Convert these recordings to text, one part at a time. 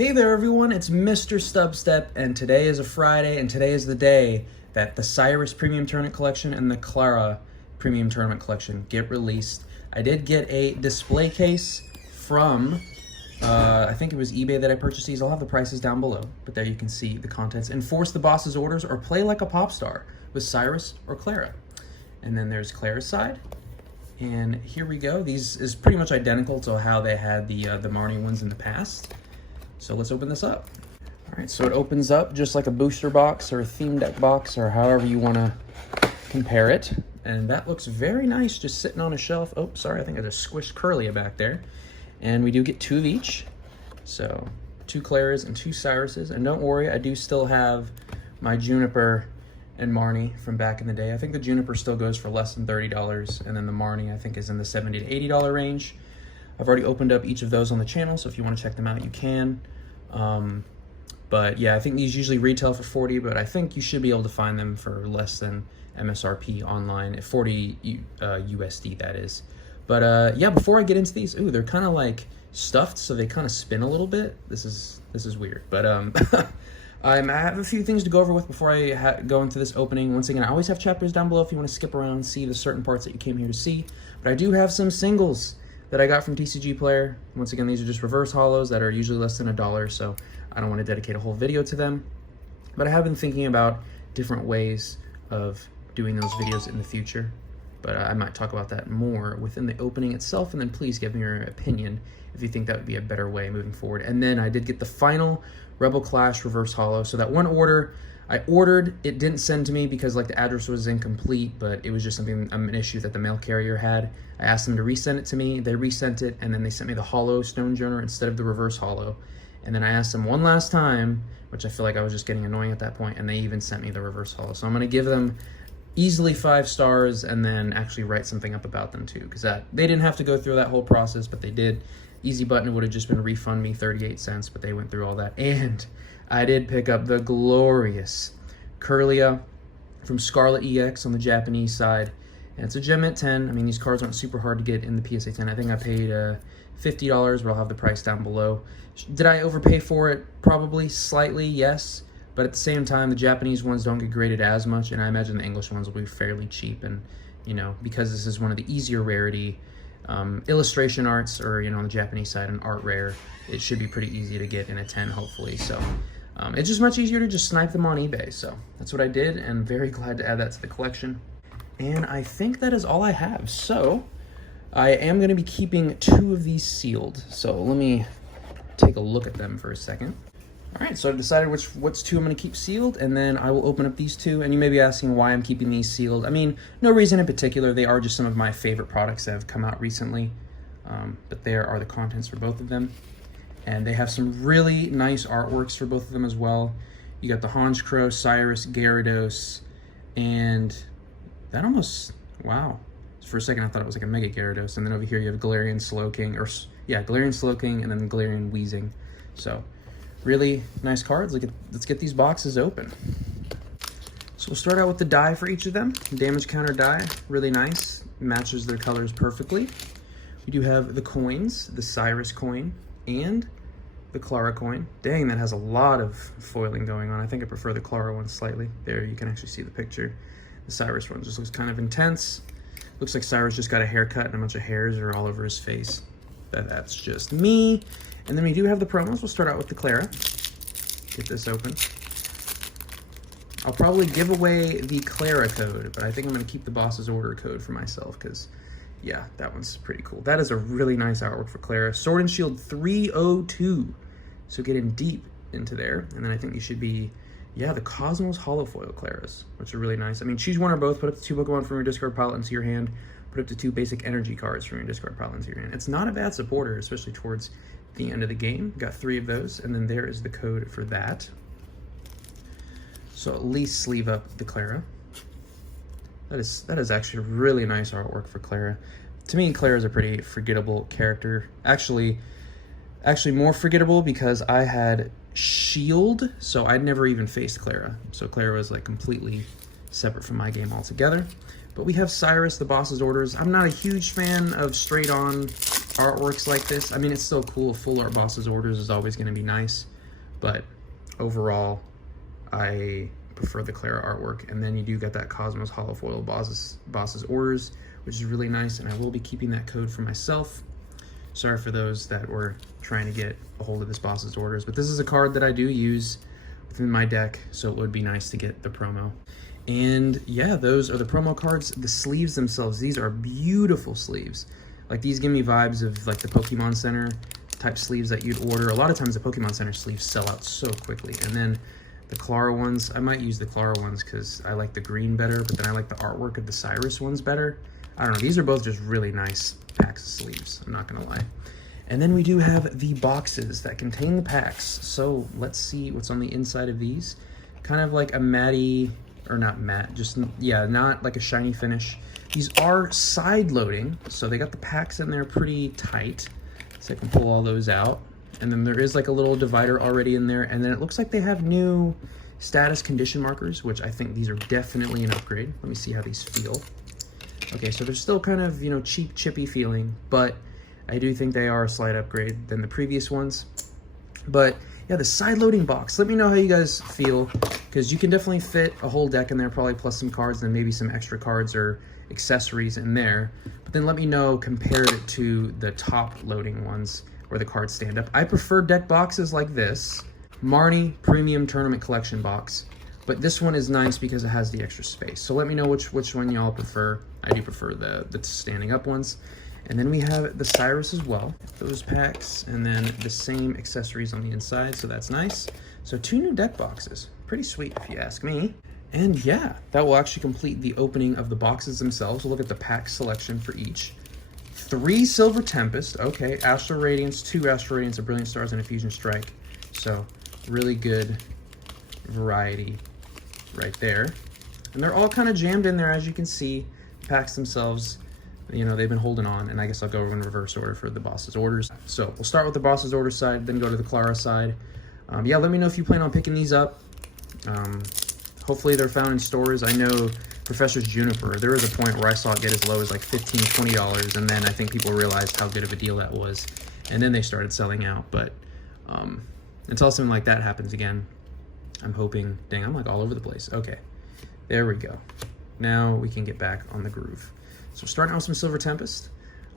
Hey there everyone, it's MisterStubstep, and today is a Friday, and today is the day that the Cyrus Premium Tournament Collection and the Klara Premium Tournament Collection get released. I did get a display case from, I think it was eBay that I purchased these. I'll have the prices down below, but there you can see the contents. Enforce the boss's orders or play like a pop star with Cyrus or Klara. And then there's Klara's side. And here we go. These is pretty much identical to how they had the Marnie ones in the past. So let's open this up. All right, so it opens up just like a booster box or a theme deck box or however you want to compare it. And that looks very nice just sitting on a shelf. Oh, sorry, I think I just squished Curlia back there. And we do get 2 of each. So 2 Klaras and 2 Cyruses. And don't worry, I do still have my Juniper and Marnie from back in the day. I think the Juniper still goes for less than $30. And then the Marnie, I think, is in the $70 to $80 range. I've already opened up each of those on the channel, so if you want to check them out, you can. But yeah, I think these usually retail for $40, but I think you should be able to find them for less than MSRP online, at $40 USD, that is. But yeah, before I get into these, ooh, they're kind of like stuffed, so they kind of spin a little bit. This is weird, but I have a few things to go over with before I go into this opening. Once again, I always have chapters down below if you want to skip around and see the certain parts that you came here to see. But I do have some singles that I got from TCG Player. Once again, these are just reverse holos that are usually less than $1, so I don't want to dedicate a whole video to them. But I have been thinking about different ways of doing those videos in the future. But I might talk about that more within the opening itself, and then please give me your opinion if you think that would be a better way moving forward. And then I did get the final Rebel Clash reverse holo. So that one order I ordered, it didn't send to me because like the address was incomplete, but it was just something, an issue that the mail carrier had. I asked them to resend it to me, they resent it, and then they sent me the holo Stonejourner instead of the reverse holo. And then I asked them one last time, which I feel like I was just getting annoying at that point, and they even sent me the reverse holo. So I'm gonna give them easily 5 stars and then actually write something up about them too, because they didn't have to go through that whole process, but they did. Easy button would have just been refund me 38 cents, but they went through all that. And I did pick up the glorious Curlia from Scarlet EX on the Japanese side. And it's a Gem at 10. I mean, these cards aren't super hard to get in the PSA 10. I think I paid $50, but I'll have the price down below. Did I overpay for it? Probably slightly, yes. But at the same time, the Japanese ones don't get graded as much, and I imagine the English ones will be fairly cheap. And, you know, because this is one of the easier rarity illustration arts, or, you know, on the Japanese side, an art rare, it should be pretty easy to get in a 10, hopefully. So it's just much easier to just snipe them on eBay. So that's what I did, and very glad to add that to the collection. And I think that is all I have. So I am going to be keeping 2 of these sealed. So let me take a look at them for a second. All right, so I've decided which 2 I'm going to keep sealed, and then I will open up these 2. And you may be asking why I'm keeping these sealed. I mean, no reason in particular. They are just some of my favorite products that have come out recently. But there are the contents for both of them. And they have some really nice artworks for both of them as well. You got the Honchkrow, Cyrus, Gyarados, and that almost, wow. For a second I thought it was like a Mega Gyarados. And then over here you have Galarian Slowking, or yeah, Galarian Slowking, and then Galarian Weezing. So really nice cards. Let's get these boxes open. So we'll start out with the die for each of them. Damage counter die, really nice. Matches their colors perfectly. We do have the coins, the Cyrus coin, and the Klara coin. Dang, that has a lot of foiling going on. I think I prefer the Klara one slightly. There, you can actually see the picture. The Cyrus one just looks kind of intense. Looks like Cyrus just got a haircut and a bunch of hairs are all over his face. That's just me. And then we do have the promos. We'll start out with the Klara. Get this open. I'll probably give away the Klara code, but I think I'm going to keep the boss's order code for myself because, yeah, that one's pretty cool. That is a really nice artwork for Klara. Sword and Shield 302. So get in deep into there. And then I think you should be, yeah, the Cosmos Holofoil Klaras, which are really nice. I mean, choose one or both. Put up to 2 Pokemon from your discard pile into your hand. Put up to 2 basic energy cards from your discard pile into your hand. It's not a bad supporter, especially towards the end of the game. Got 3 of those, and then there is the code for that. So at least sleeve up the Klara. That is actually really nice artwork for Klara. To me, Klara is a pretty forgettable character. Actually more forgettable because I had Shield, so I'd never even faced Klara. So Klara was like completely separate from my game altogether. But we have Cyrus, the boss's orders. I'm not a huge fan of straight-on artworks like this. I mean, it's still cool. Full art boss's orders is always going to be nice, but overall, I prefer the Klara artwork. And then you do get that Cosmos holofoil boss's orders, which is really nice, and I will be keeping that code for myself. Sorry for those that were trying to get a hold of this boss's orders, but this is a card that I do use within my deck, so it would be nice to get the promo. And yeah, those are the promo cards. The sleeves themselves, these are beautiful sleeves. Like, these give me vibes of like the Pokemon Center type sleeves that you'd order. A lot of times the Pokemon Center sleeves sell out so quickly. And then the Klara ones, I might use the Klara ones because I like the green better, but then I like the artwork of the Cyrus ones better. I don't know, these are both just really nice packs of sleeves, I'm not gonna lie. And then we do have the boxes that contain the packs. So let's see what's on the inside of these. Kind of like a matte, or not matte, just, yeah, not like a shiny finish. These are side loading, so they got the packs in there pretty tight. So I can pull all those out. And then there is like a little divider already in there. And then it looks like they have new status condition markers, which I think these are definitely an upgrade. Let me see how these feel. Okay, so they're still kind of, you know, cheap, chippy feeling, but I do think they are a slight upgrade than the previous ones. But yeah, the side loading box, let me know how you guys feel, because you can definitely fit a whole deck in there, probably plus some cards, and then maybe some extra cards or accessories in there. But then let me know, compare it to the top loading ones where the cards stand up. I prefer deck boxes like this, Marnie Premium Tournament Collection box. But this one is nice because it has the extra space. So let me know which one y'all prefer. I do prefer the standing up ones. And then we have the Cyrus as well. Those packs, and then the same accessories on the inside, so that's nice. So 2 new deck boxes. Pretty sweet if you ask me. And yeah, that will actually complete the opening of the boxes themselves. We'll look at the pack selection for each. 3 Silver Tempest. Okay, Astral Radiance, 2 Astral Radiance, a Brilliant Stars, and a Fusion Strike. So really good variety right there. And they're all kind of jammed in there, as you can see. The packs themselves, you know, they've been holding on, and I guess I'll go in reverse order for the boss's orders. So we'll start with the boss's order side, then go to the Klara side. Yeah, let me know if you plan on picking these up. Hopefully they're found in stores. I know Professor's Juniper, there was a point where I saw it get as low as like $15, $20, and then I think people realized how good of a deal that was, and then they started selling out. But until something like that happens again, I'm hoping, dang, I'm like all over the place. Okay, there we go. Now we can get back on the groove. So starting out with some Silver Tempest.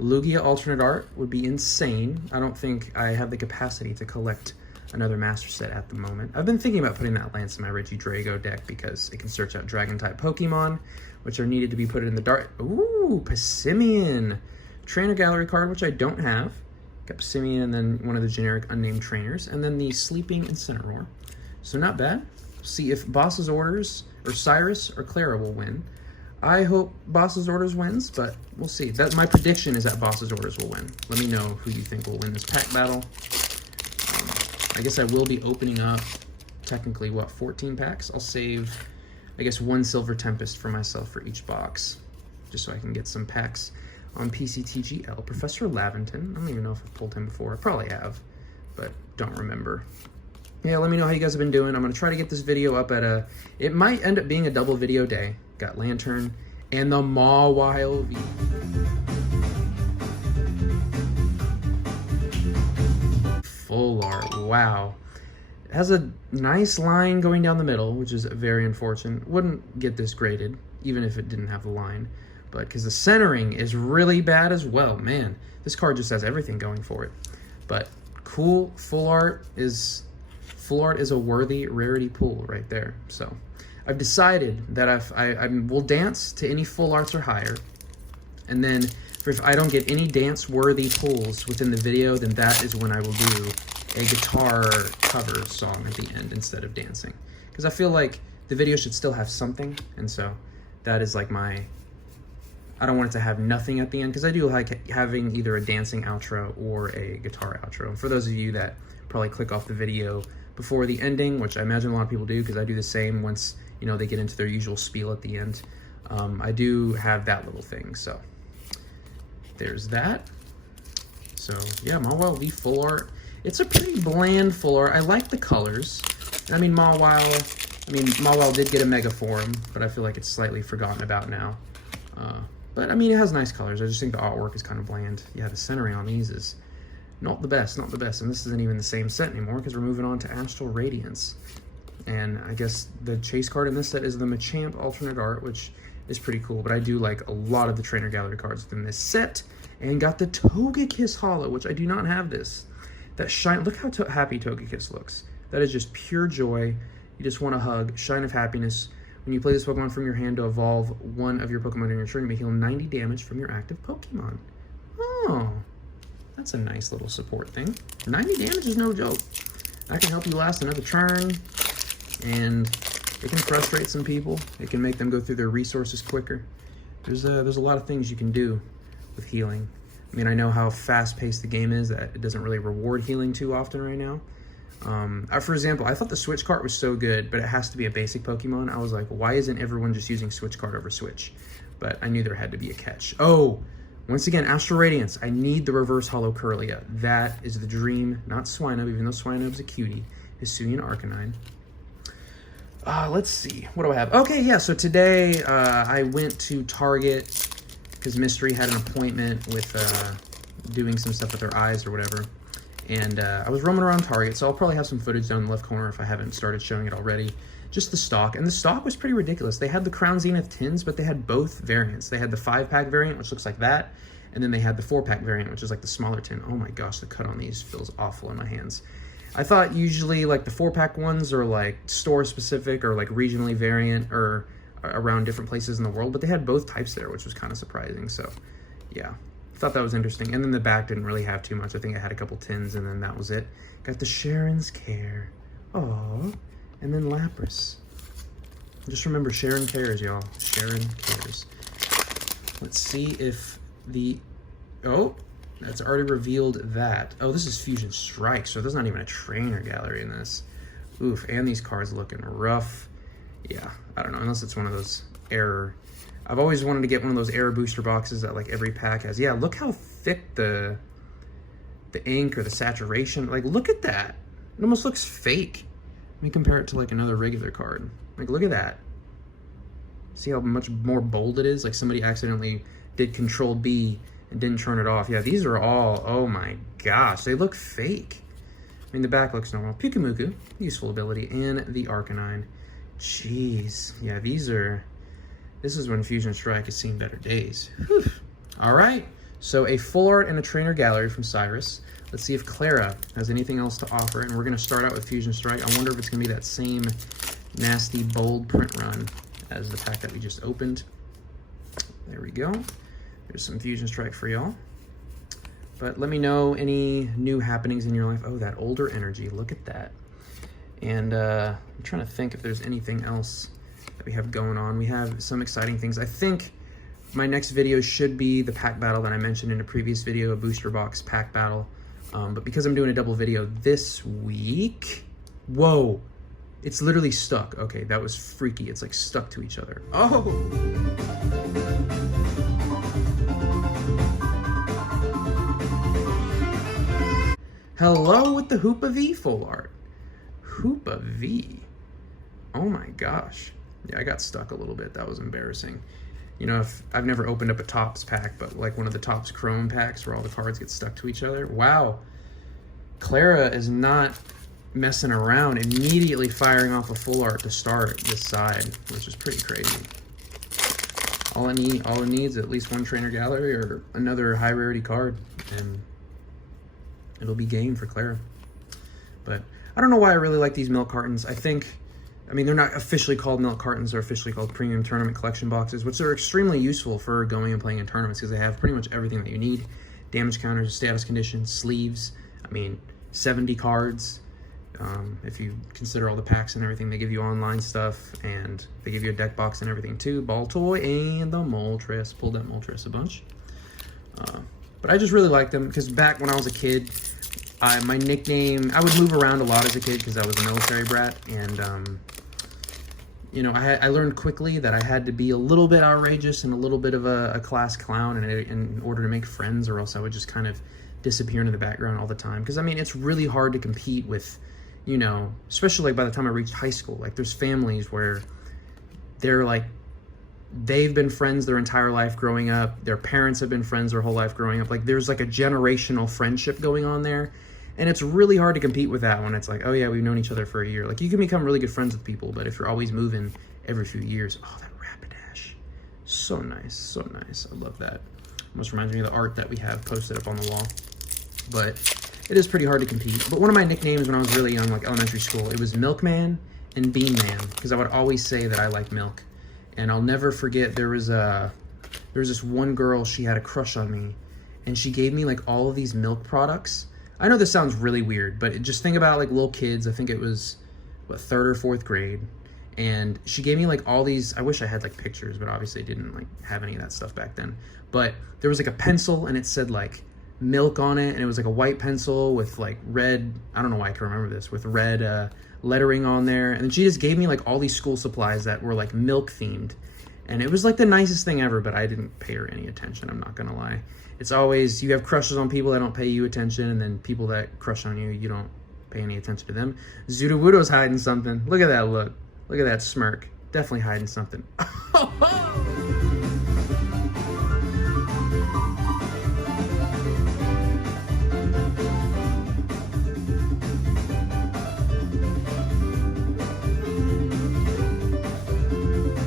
Lugia alternate art would be insane. I don't think I have the capacity to collect another master set at the moment. I've been thinking about putting that Lance in my Reggie Drago deck because it can search out dragon type Pokemon, which are needed to be put in the dark. Ooh, Passimian. Trainer gallery card, which I don't have. Got Passimian and then one of the generic unnamed trainers, and then the Sleeping Incineroar. So not bad. See if Boss's Orders or Cyrus or Klara will win. I hope Boss's Orders wins, but we'll see. That my prediction is that Boss's Orders will win. Let me know who you think will win this pack battle. I guess I will be opening up technically, what, 14 packs? I'll save, I guess, 1 Silver Tempest for myself for each box, just so I can get some packs on PCTGL. Professor Laventon. I don't even know if I've pulled him before. I probably have, but don't remember. Yeah, let me know how you guys have been doing. I'm going to try to get this video up at a... It might end up being a double video day. Got Lantern and the Mawile V. Full art. Wow. It has a nice line going down the middle, which is very unfortunate. Wouldn't get this graded, even if it didn't have the line. But because the centering is really bad as well. Man, this card just has everything going for it. But cool. Full art is a worthy rarity pool right there. So I've decided that I will dance to any full arts or higher. And then if I don't get any dance-worthy pulls within the video, then that is when I will do a guitar cover song at the end instead of dancing. Because I feel like the video should still have something, and so that is like my... I don't want it to have nothing at the end, because I do like having either a dancing outro or a guitar outro. And for those of you that probably click off the video before the ending, which I imagine a lot of people do, because I do the same once, you know, they get into their usual spiel at the end. I do have that little thing, so there's that. So yeah, Mawile V full art. It's a pretty bland full art. I like the colors. I mean, Mawile did get a mega form, but I feel like it's slightly forgotten about now. But I mean, it has nice colors. I just think the artwork is kind of bland. Yeah, the centering on these is not the best, not the best. And this isn't even the same set anymore because we're moving on to Astral Radiance. And I guess the chase card in this set is the Machamp alternate art, which is pretty cool. But I do like a lot of the Trainer Gallery cards within this set. And got the Togekiss Holo, which I do not have this. That shine, look how happy Togekiss looks. That is just pure joy. You just want a hug, shine of happiness. When you play this Pokemon from your hand to evolve one of your Pokemon in your turn, you may heal 90 damage from your active Pokemon. Oh, that's a nice little support thing. 90 damage is no joke. That can help you last another turn, and it can frustrate some people. It can make them go through their resources quicker. There's a lot of things you can do with healing. I mean, I know how fast-paced the game is, that it doesn't really reward healing too often right now. For example, I thought the Switch cart was so good, but it has to be a basic Pokemon. I was like, why isn't everyone just using Switch cart over Switch? But I knew there had to be a catch. Oh, once again, Astral Radiance. I need the reverse Holo Curlia. That is the dream, not Swinub, even though Swinub's a cutie. Hisuian Arcanine. Let's see, what do I have? Okay, yeah, so today I went to Target because Mystery had an appointment with doing some stuff with her eyes or whatever. And I was roaming around Target, so I'll probably have some footage down in the left corner if I haven't started showing it already. Just the stock, and the stock was pretty ridiculous. They had the Crown Zenith tins, but they had both variants. They had the 5-pack variant, which looks like that, and then they had the 4-pack variant, which is like the smaller tin. Oh my gosh, the cut on these feels awful in my hands. I thought usually like the 4-pack ones are like store-specific or like regionally variant or around different places in the world, but they had both types there, which was kind of surprising. So yeah, thought that was interesting. And then the back didn't really have too much. I think I had a couple tins and then that was it. Got the Sharon's Care. Oh, and then Lapras. Just remember, Sharon cares, y'all. Sharon cares. Let's see if the... Oh, that's already revealed that. Oh, this is Fusion Strike, so there's not even a trainer gallery in this. Oof, and these cards looking rough. Yeah, I don't know, unless it's one of those error... I've always wanted to get one of those error booster boxes that like every pack has. Yeah, look how thick the ink or the saturation, like look at that. It almost looks fake. Let me compare it to like another regular card. Like look at that. See how much more bold it is? Like somebody accidentally did Control B and didn't turn it off. Yeah, these are all, oh my gosh, they look fake. I mean, the back looks normal. Pikamuku, useful ability, and the Arcanine. Jeez, yeah, this is when Fusion Strike has seen better days. Whew. All right, so a full art and a trainer gallery from Cyrus. Let's see if Klara has anything else to offer, and we're gonna start out with Fusion Strike. I wonder if it's gonna be that same nasty, bold print run as the pack that we just opened. There we go. There's some Fusion Strike for y'all. But let me know any new happenings in your life. Oh, that older energy, look at that. And I'm trying to think if there's anything else that we have going on. We have some exciting things. I think my next video should be the pack battle that I mentioned in a previous video, a booster box pack battle. But because I'm doing a double video this week, whoa, it's literally stuck. Okay, that was freaky. It's like stuck to each other. Oh! Hello with the Hoopa V full art. Hoopa V. Oh my gosh. Yeah, I got stuck a little bit. That was embarrassing. You know, if I've never opened up a Topps pack, but like one of the Topps Chrome packs where all the cards get stuck to each other. Wow. Klara is not messing around, immediately firing off a full art to start this side, which is pretty crazy. All it needs is at least one trainer gallery or another high rarity card, and it'll be game for Klara. But I don't know why I really like these milk cartons. I mean, they're not officially called milk cartons, they're officially called premium tournament collection boxes, which are extremely useful for going and playing in tournaments because they have pretty much everything that you need. Damage counters, status conditions, sleeves, I mean, 70 cards. If you consider all the packs and everything, they give you online stuff, and they give you a deck box and everything too. Ball toy and the Moltres. Pulled that Moltres a bunch. But I just really like them because back when I was a kid, my nickname, I would move around a lot as a kid because I was a military brat, and you know, I learned quickly that I had to be a little bit outrageous and a little bit of a class clown in order to make friends, or else I would just kind of disappear into the background all the time. Because I mean, it's really hard to compete with, you know, especially like by the time I reached high school. Like there's families where they're like they've been friends their entire life growing up. Their parents have been friends their whole life growing up. Like, there's like a generational friendship going on there. And it's really hard to compete with that when it's like, oh yeah, we've known each other for a year. Like, you can become really good friends with people, but if you're always moving every few years, oh, that Rapidash. So nice, so nice. I love that. Almost reminds me of the art that we have posted up on the wall. But it is pretty hard to compete. But one of my nicknames when I was really young, like elementary school, it was Milkman and Bean Man, because I would always say that I like milk. And I'll never forget, there was this one girl, she had a crush on me, and she gave me like all of these milk products. I know this sounds really weird, but just think about like little kids. I think it was, what, 3rd or 4th grade. And she gave me like all these, I wish I had like pictures, but obviously didn't like have any of that stuff back then. But there was like a pencil and it said like milk on it. And it was like a white pencil with like red, I don't know why I can remember this, with red lettering on there. And then she just gave me like all these school supplies that were like milk themed. And it was like the nicest thing ever, but I didn't pay her any attention, I'm not gonna lie. It's always, you have crushes on people that don't pay you attention, and then people that crush on you, you don't pay any attention to them. Zudawudo's hiding something. Look at that look. Look at that smirk. Definitely hiding something.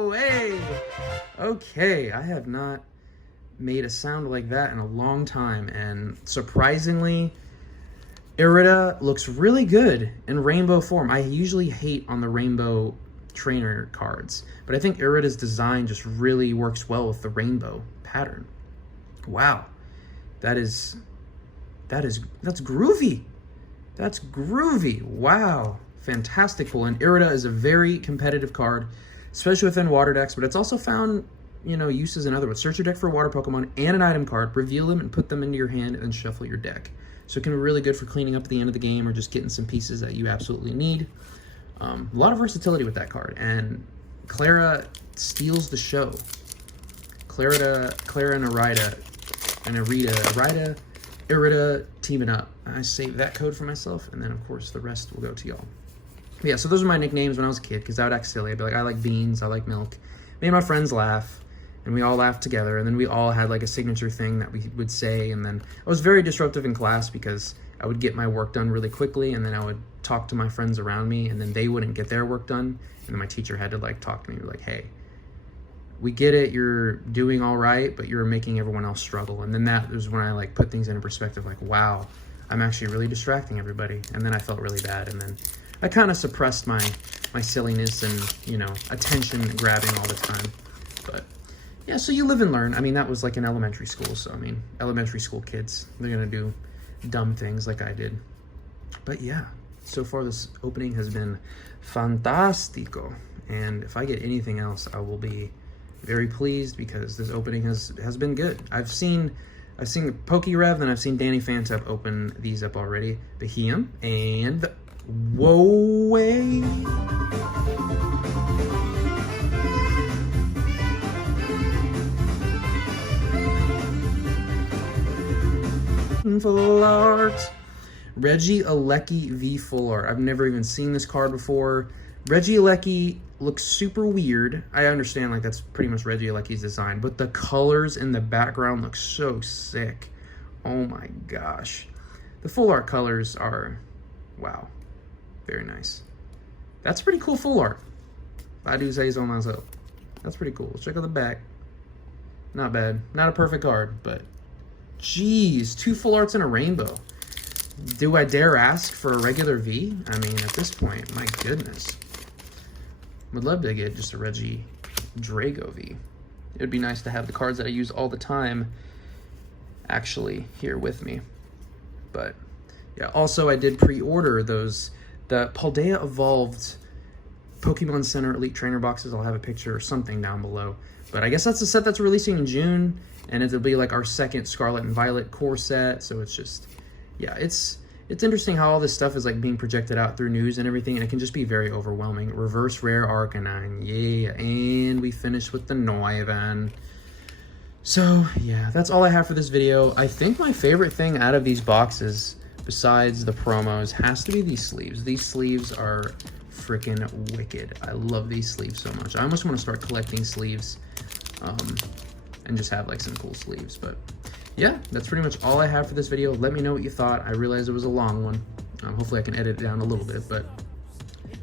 Oh, hey! Okay, I have not made a sound like that in a long time, and surprisingly, Irida looks really good in rainbow form. I usually hate on the rainbow trainer cards, but I think Irida's design just really works well with the rainbow pattern. Wow, that's groovy. That's groovy. Wow, fantastic pull. And Irida is a very competitive card, especially within water decks, but it's also found, you know, uses in other words. Search your deck for a water Pokemon and an item card, reveal them and put them into your hand, and then shuffle your deck. So it can be really good for cleaning up at the end of the game or just getting some pieces that you absolutely need. A lot of versatility with that card, and Klara steals the show. Klara and Irida teaming up. I saved that code for myself, and then of course the rest will go to y'all. Yeah, so those are my nicknames when I was a kid, because I would act silly. I'd be like, I like beans, I like milk. Made my friends laugh, and we all laughed together, and then we all had like a signature thing that we would say, and then I was very disruptive in class because I would get my work done really quickly, and then I would talk to my friends around me, and then they wouldn't get their work done, and then my teacher had to like talk to me like, hey, we get it, you're doing all right, but you're making everyone else struggle. And then that was when I like put things into perspective, like, wow, I'm actually really distracting everybody. And then I felt really bad, and then I kind of suppressed my silliness and, you know, attention grabbing all the time. But yeah, so you live and learn. I mean, that was like in elementary school, so I mean, elementary school kids, they're gonna do dumb things like I did. But yeah, so far this opening has been fantastico, and if I get anything else, I will be very pleased, because this opening has been good. I've seen PokeRev and I've seen Danny Fantep open these up already. Behem and Whoa-way. Full art. Regieleki V full art. I've never even seen this card before. Regieleki looks super weird. I understand, like, that's pretty much Regieleki's design, but the colors in the background look so sick. Oh my gosh. The full art colors are, wow, very nice. That's pretty cool full art. I do say so myself. That's pretty cool. Let's check out the back. Not bad. Not a perfect card, but geez, 2 full arts in a rainbow. Do I dare ask for a regular V? I mean, at this point, my goodness. Would love to get just a Reggie Drago V. It would be nice to have the cards that I use all the time actually here with me. But yeah, also I did pre-order those, the Paldea Evolved Pokemon Center Elite Trainer boxes. I'll have a picture or something down below. But I guess that's the set that's releasing in June, and it'll be like our second Scarlet and Violet core set. So it's just, yeah, it's interesting how all this stuff is like being projected out through news and everything, and it can just be very overwhelming. Reverse Rare Arcanine, yeah, and we finished with the Noivern. So yeah, that's all I have for this video. I think my favorite thing out of these boxes, besides the promos, has to be these sleeves. These sleeves are freaking wicked. I love these sleeves so much. I almost want to start collecting sleeves and just have like some cool sleeves. But yeah, that's pretty much all I have for this video. Let me know what you thought. I realized it was a long one. Hopefully I can edit it down a little bit, but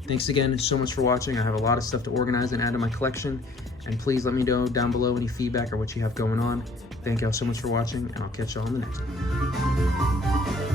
thanks again so much for watching. I have a lot of stuff to organize and add to my collection, and please let me know down below any feedback or what you have going on. Thank y'all so much for watching, and I'll catch y'all in the next one.